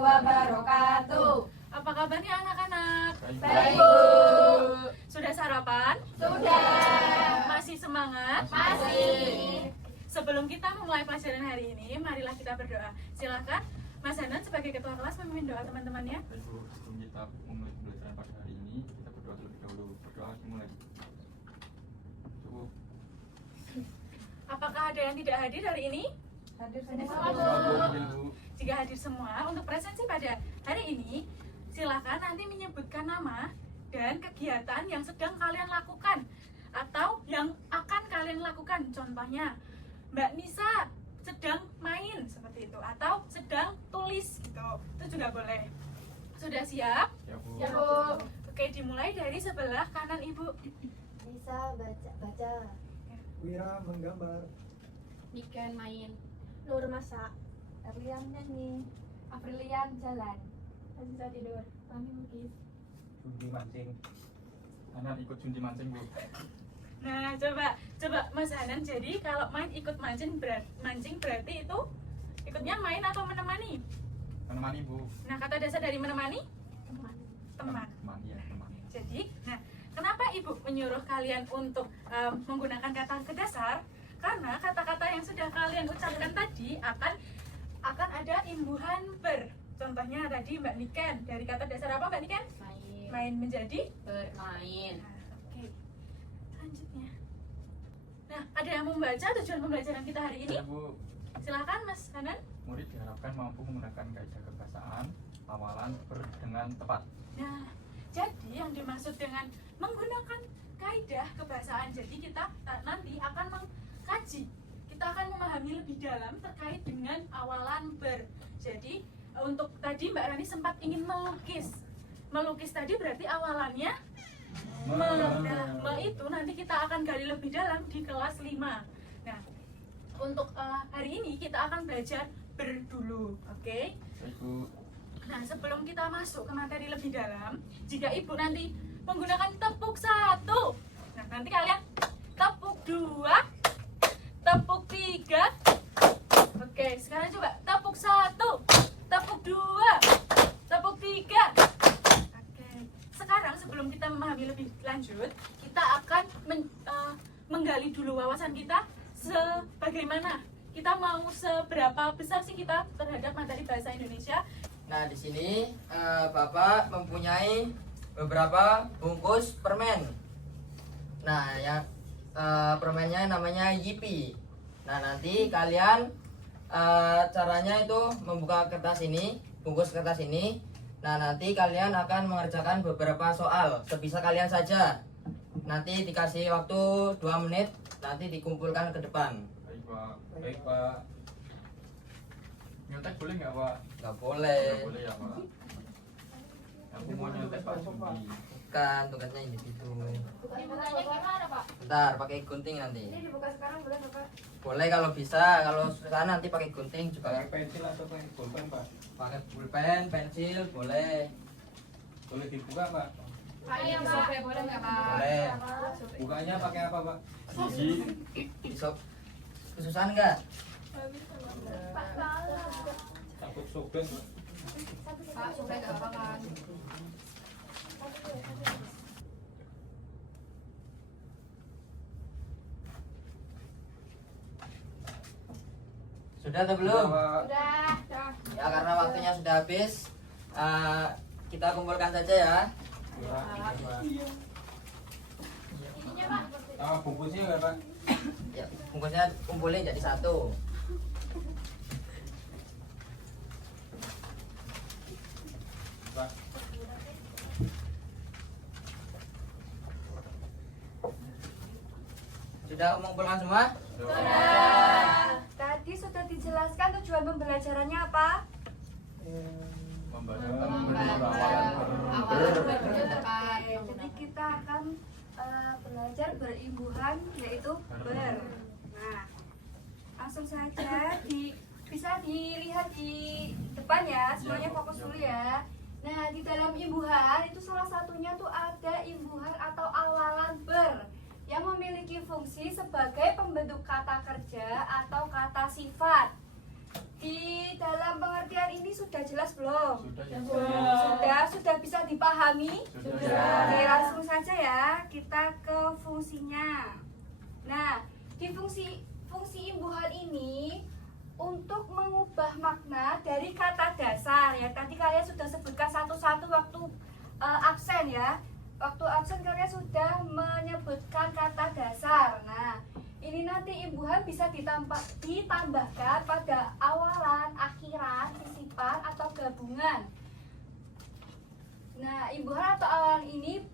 wabarakatuh. Apa kabarnya anak-anak? Baik, Bu. Sudah sarapan? Sudah. Masih semangat? Masih. Sebelum kita memulai pelajaran hari ini, marilah kita berdoa. Silakan Mas Hanan sebagai ketua kelas memimpin doa teman-temannya. Baik Bu, sebelum kita memulai pembelajaran pada hari ini, kita berdoa terlebih dahulu. Berdoa dimulai. Coba. Apakah ada yang tidak hadir hari ini? Hadir Semua Bu. Jika hadir semua, untuk presensi pada hari ini, silakan nanti menyebutkan nama dan kegiatan yang sedang kalian lakukan atau yang akan kalian lakukan. Contohnya, Mbak Nisa sedang main seperti itu atau sedang tulis gitu. Itu juga boleh. Sudah siap? Ya Bu. Ya, Bu. Oke, dimulai dari sebelah kanan Ibu. Bisa baca. Wira menggambar. Niken main. Nur masak. Erlian nyanyi. Aprilian jalan. Aziza tidur. Kami lukis. Judi mancing. Hanan ikut junti mancing Bu. Nah, coba Mas Hanan, jadi kalau main ikut mancing berarti itu ikutnya main atau menemani? Menemani Bu. Nah, kata dasar dari menemani? Teman. Teman, ya teman. Jadi, nah, kenapa Ibu menyuruh kalian untuk menggunakan kata kedasar? Karena kata-kata yang sudah kalian ucapkan tadi akan ada imbuhan ber. Contohnya tadi Mbak Niken, dari kata dasar apa Mbak Niken? Main. Main menjadi? Bermain. Nah, oke. Selanjutnya. Nah, ada yang membaca tujuan pembelajaran kita hari ini? Ya Bu, Silahkan Mas Hanan. murid diharapkan mampu menggunakan kaidah kebahasaan awalan ber dengan tepat. Nah, jadi yang dimaksud dengan menggunakan kaidah kebahasaan, jadi kita nanti akan mengkaji, kita akan memahami lebih dalam terkait dengan awalan ber. Jadi untuk tadi Mbak Rani sempat ingin melukis. Melukis tadi berarti awalannya itu nanti kita akan gali lebih dalam di kelas 5. Nah, untuk hari ini kita akan belajar ber dulu, oke? Baik Bu. Nah, sebelum kita masuk ke materi lebih dalam, jika Ibu nanti menggunakan tepuk 1, nah nanti kalian tepuk 2, tepuk 3. Oke, sekarang coba tepuk 1, tepuk 2, tepuk 3. Oke, sekarang sebelum kita memahami lebih lanjut, kita akan menggali dulu wawasan kita sebagaimana kita mau seberapa besar sih kita terhadap materi bahasa Indonesia. Nah, di sini Bapak mempunyai beberapa bungkus permen. Nah, yang permennya namanya Yippee. Nah, nanti kalian caranya itu membuka kertas ini, bungkus kertas ini. Nah, nanti kalian akan mengerjakan beberapa soal sebisa kalian saja. Nanti dikasih waktu 2 menit, nanti dikumpulkan ke depan. Baik Pak. Baik Pak. Nyontek boleh nggak Pak? Nggak boleh. Nggak boleh ya Pak. Aku mau nyontek Pak Jumbi. Kan tugasnya individu. Dibukanya gimana, Pak? Bentar, pakai gunting nanti. Ini dibuka sekarang boleh Bapak? Boleh kalau bisa, kalau susah nanti pakai gunting juga. Pakai pensil atau pakai pulpen Pak? Pakai pulpen, pensil, boleh. Boleh dibuka Pak? Ayo, Pak. Boleh nggak, Pak? Boleh. Bukanya pakai apa Pak? Gigi. Besok kesusahan nggak? Takut sobek. Pak, supaya nggak apa kan? Sudah atau belum? Pak. Udah. Ya karena waktunya sudah habis, kita kumpulkan saja ya. Ininya, Pak. Bungkusnya nggak Pak? Ya, bungkusnya kumpulin jadi satu. Pak. Sudah mengumpulkan semua? Tadi sudah dijelaskan tujuan pembelajarannya apa? Membaca Awalan bertujuan tepat. Jadi kita akan belajar berimbuhan yaitu ber. Nah, langsung saja bisa dilihat di depan ya, semuanya fokus dulu ya. Nah, di dalam imbuhan itu salah satunya tuh ada imbuhan atau awalan ber yang memiliki fungsi sebagai pembentuk kata kerja atau kata sifat. Di dalam pengertian ini ini sudah jelas belum? Sudah ya. Sudah bisa dipahami? Sudah. Oke, langsung saja ya kita ke fungsinya. Nah, di fungsi imbuhan ini untuk mengubah makna dari kata dasar ya. Tadi kalian sudah sebutkan satu-satu waktu absen ya. Waktu absen kalian sudah menyebutkan kata dasar. Nah, ini nanti imbuhan bisa ditambahkan pada awalan, akhiran, sisipan atau gabungan. Nah, imbuhan atau awalan ini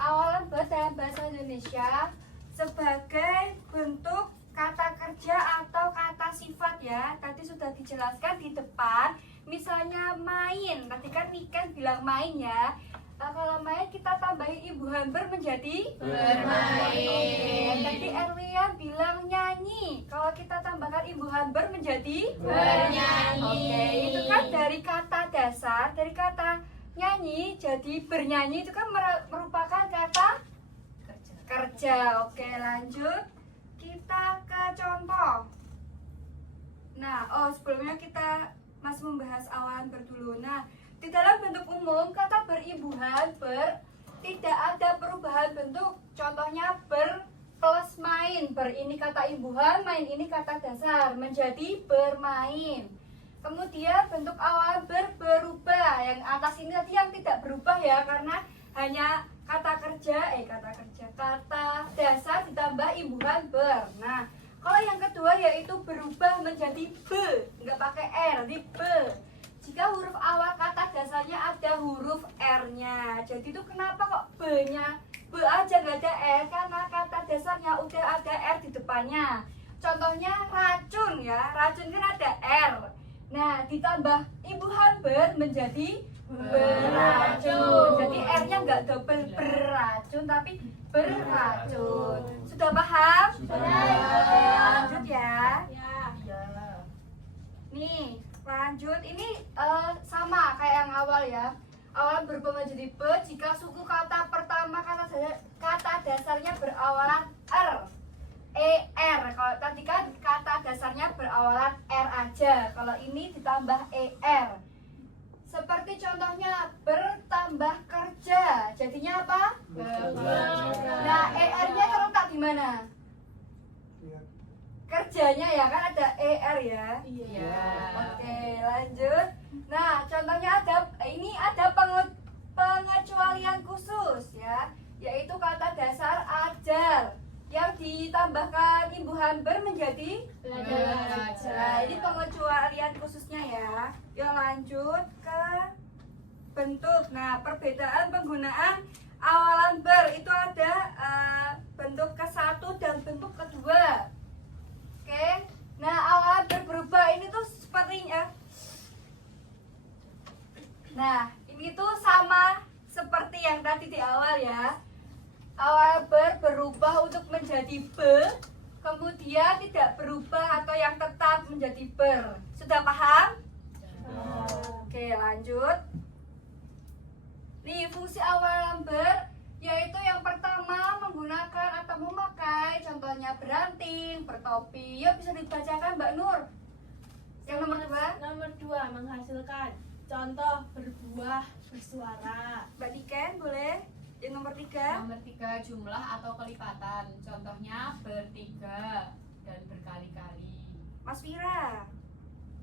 awalan dalam bahasa Indonesia sebagai bentuk kata kerja atau kata sifat ya. Tadi sudah dijelaskan di depan. Misalnya main, tadi kan Niken bilang main ya. Kalau main kita tambahin imbuhan menjadi Bermain. Tadi Erlian bilang nyanyi. Kalau kita tambahkan imbuhan menjadi Bernyanyi. Oke, itu kan dari kata dasar, dari kata nyanyi jadi bernyanyi itu kan merupakan kata kerja. Oke, lanjut. Kita ke contoh. Nah, sebelumnya kita masih membahas awalan dulu. Nah, di dalam bentuk umum kata berimbuhan tidak ada perubahan bentuk. Contohnya plus main. Ini kata imbuhan, main ini kata dasar menjadi bermain. Kemudian bentuk awal berubah. Yang atas ini tadi yang tidak berubah ya, karena hanya kata dasar ditambah imbuhan ber. Nah, kalau yang kedua yaitu berubah menjadi be, nggak pakai r, di be. Jika huruf awal kata dasarnya ada huruf r-nya. Jadi itu kenapa kok b-nya be aja nggak ada r? Karena kata dasarnya udah ada r di depannya. Contohnya racun ya, racun kan ada r. Nah, ditambah imbuhan ber menjadi beracun. Jadi R-nya nggak double beracun tapi beracun. Sudah paham? Sudah. Lanjut ya. Nih, lanjut. Ini sama kayak yang awal ya. Awal berubah menjadi B jika suku kata pertama kata dasarnya berawalan R. Kalau tadi kan kata dasarnya berawalan R aja. Kalau ini ditambah ER. Seperti contohnya bertambah kerja. Jadinya apa? Nah, ER-nya terletak di mana? Kerjanya ya, kan ada ER ya. Iya. Oke, lanjut. Nah, contohnya ada pengecualian khusus ya, yaitu kata dasar ajar yang ditambahkan imbuhan ber menjadi Belajar. Nah, ini pengecualian khususnya ya. Yuk lanjut ke bentuk. Nah, perbedaan penggunaan awalan ber itu ada bentuk ke-1 dan bentuk kedua. Oke. Nah, awalan ber berubah ini tuh sepertinya. Nah, ini tuh sama seperti yang tadi di awal ya. Awal berubah untuk menjadi be, kemudian tidak berubah atau yang tetap menjadi ber. Sudah paham? Oke, lanjut. Nih, fungsi awal ber yaitu yang pertama menggunakan atau memakai, contohnya beranting, bertopi. Yuk bisa dibacakan Mbak Nur. Yang nomor 2? Nomor 2 menghasilkan. Contoh berbuah, bersuara. Mbak Niken boleh? Yang nomor 3? Nomor 3 jumlah atau kelipatan. Contohnya bertiga dan berkali-kali. Mas Vira.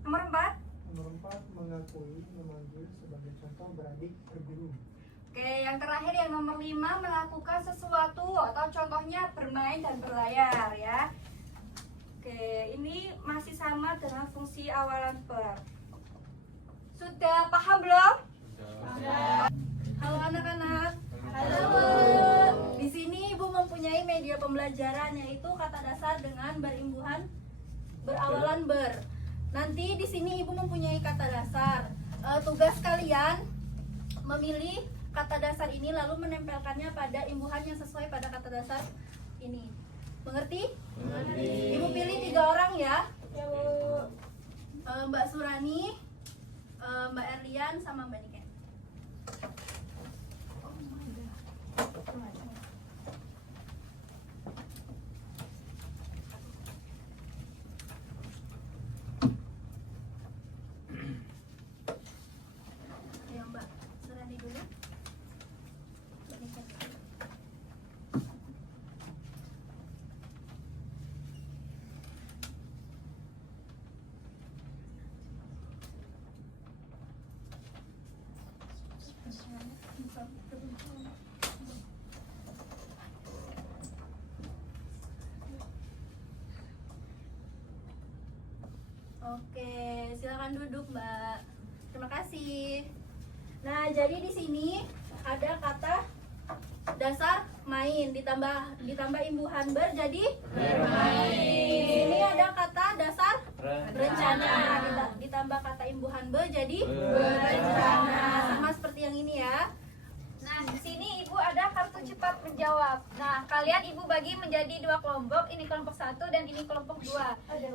Nomor 4? Nomor 4 mengakui, memanggil sebagai contoh beradik, berguru. Oke, yang terakhir yang nomor 5 melakukan sesuatu atau contohnya bermain dan berlayar ya. Oke, ini masih sama dengan fungsi awalan ber. Sudah paham belum? Sudah. Halo anak-anak. Halo. Di sini Ibu mempunyai media pembelajaran yaitu kata dasar dengan berimbuhan berawalan ber. Nanti di sini Ibu mempunyai kata dasar. Tugas kalian memilih kata dasar ini lalu menempelkannya pada imbuhan yang sesuai pada kata dasar ini. Mengerti? Mengerti. Ibu pilih 3 orang ya. Mbak Surani, Mbak Erlian, sama Mbak Niken. Oke, silakan duduk, Mbak. Terima kasih. Nah, jadi di sini ada kata dasar main ditambah imbuhan ber jadi bermain. Di sini ada kata dasar berencana ditambah kata imbuhan ber jadi berencana. Sama seperti yang ini ya. Nah, di sini Ibu ada kartu cepat menjawab. Nah, kalian Ibu bagi menjadi 2 kelompok, ini kelompok 1 dan ini kelompok 2.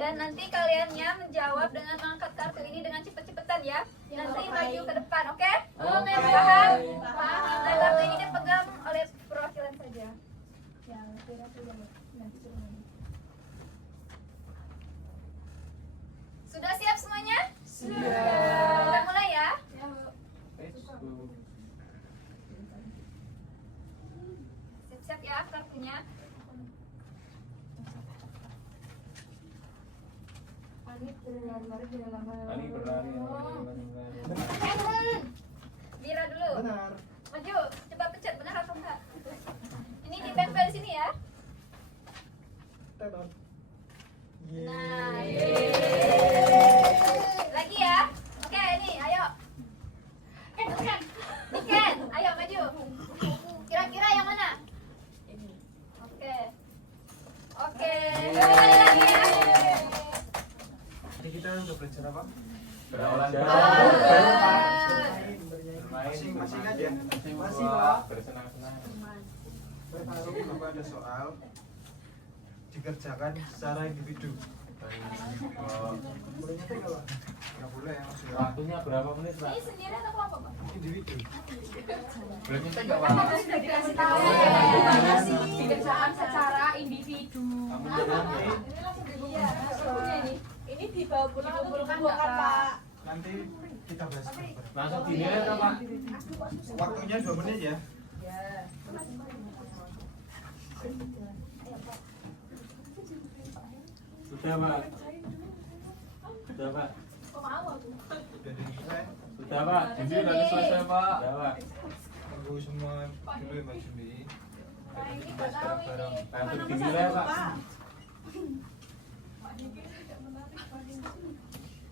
Dan nanti kaliannya menjawab dengan mengangkat kartu ini dengan cepet-cepetan ya. Nanti maju ke depan, oke? Oke, paham? Nah, kartu ini dipegang oleh perwakilan saja. Yang kira-kira nanti sudah siap semuanya? Sudah. Kita mulai ya. Siap-siap ya kartunya. Ani berlari. Bira dulu. Benar. Maju, coba pencet benar atau enggak? Ini ditempel sini ya. Tetot. Nah, Yeay. lagi ya. Oke, ini ayo. Niken, ayo maju. Kira-kira yang mana? Oke. Oke. Kembali lagi ya. Jadi kita udah belajar apa? Berawalan Masing-masing aja. Masih, Pak. bersenang-senang. Masuk apa ada soal dikerjakan secara individu. Boleh nyetek nggak, Pak? Nggak boleh yang sudah Waktunya berapa menit, Pak? Ini sendiri atau kelompok, Pak? individu. Boleh nyetek nggak, Pak? Sudah dikasih tahu dikerjakan secara individu. Kamu jangan nih. Iya, bukunya ini. Ini dibawa pulang atau dibuangkan, Pak? Nanti kita bahas bareng. Langsung dinilai kan, Pak? Waktunya 2 menit ya. Sudah, Pak. Sudah, Pak. Sudah dinilai. Sudah, Pak. Ini udah selesai, Pak. Sudah, Pak. Tunggu semua dulu ya Mbak Jumbi. Ini Bahas bareng-bareng. Langsung dinilai, Pak.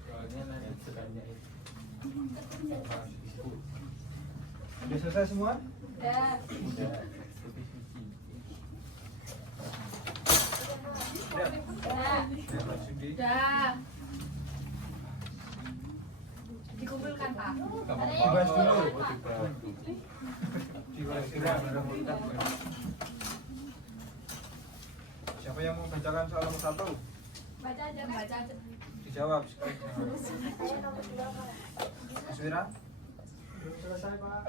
Soalnya nanti sebanyak itu. Sudah selesai semua? Udah. Udah. Lebih suci. Ya. Udah. Ya Mbak Jumbi. Udah. Dikumpulkan, Pak. Dibahas dulu. Oh, dibahas dulu. Kira-kira bareng kita. Siapa yang mau bacakan soal nomor 1? Baca aja. Baca aja. Dijawab sekali. Mas Wira? Belum selesai, Pak.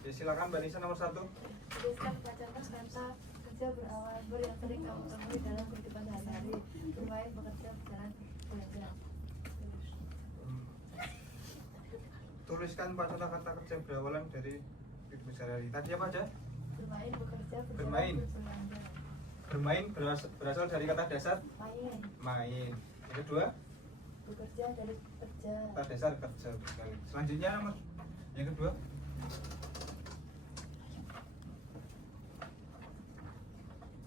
Ya, silakan Mbak Nisa nomor 1. Tuliskan bacakan kata kerja berawal ber yang sering kamu temui dalam kehidupan sehari-hari. Bermain, bekerja, berjalan, belajar. Tuliskan 4 kata kerja berawalan dari kehidupan sehari-hari. Tadi apa aja? Bermain, bekerja, berjalan, Bermain. belajar. Bermain berasal dari kata dasar Main, main. Yang kedua, bekerja dari kerja. kata dasar kerja sekali. Selanjutnya nomor yang kedua,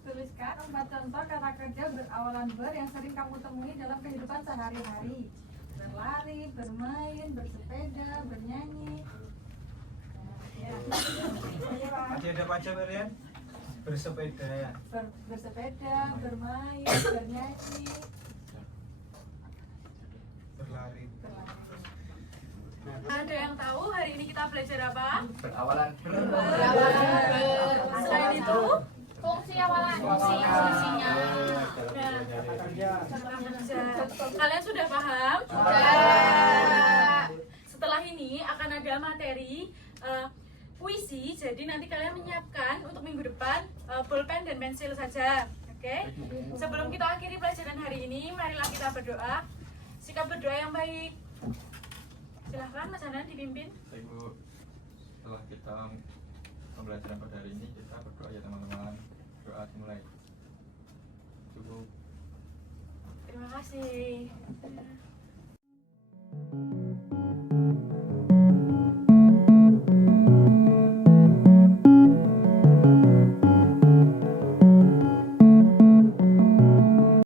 Tuliskan 4 contoh kata kerja berawalan ber yang sering kamu temui dalam kehidupan sehari-hari. Berlari, bermain, bersepeda, bernyanyi. tadi ada apa aja kalian? Bersepeda. Bersepeda, bermain, bernyanyi. Berlari. Ada yang tahu hari ini kita belajar apa? Berawalan Selain itu, Fungsi awalan. Fungsinya. Kata kerja. kalian sudah paham? Sudah. Setelah ini akan ada materi puisi, jadi nanti kalian menyiapkan untuk minggu depan pulpen dan pensil saja. Oke? Sebelum kita akhiri pelajaran hari ini, marilah kita berdoa. Sikap berdoa yang baik. Silahkan Mas Hanan dipimpin. Ibu, setelah kita pembelajaran pada hari ini, kita berdoa ya teman-teman. Doa dimulai. Cukup. Terima kasih.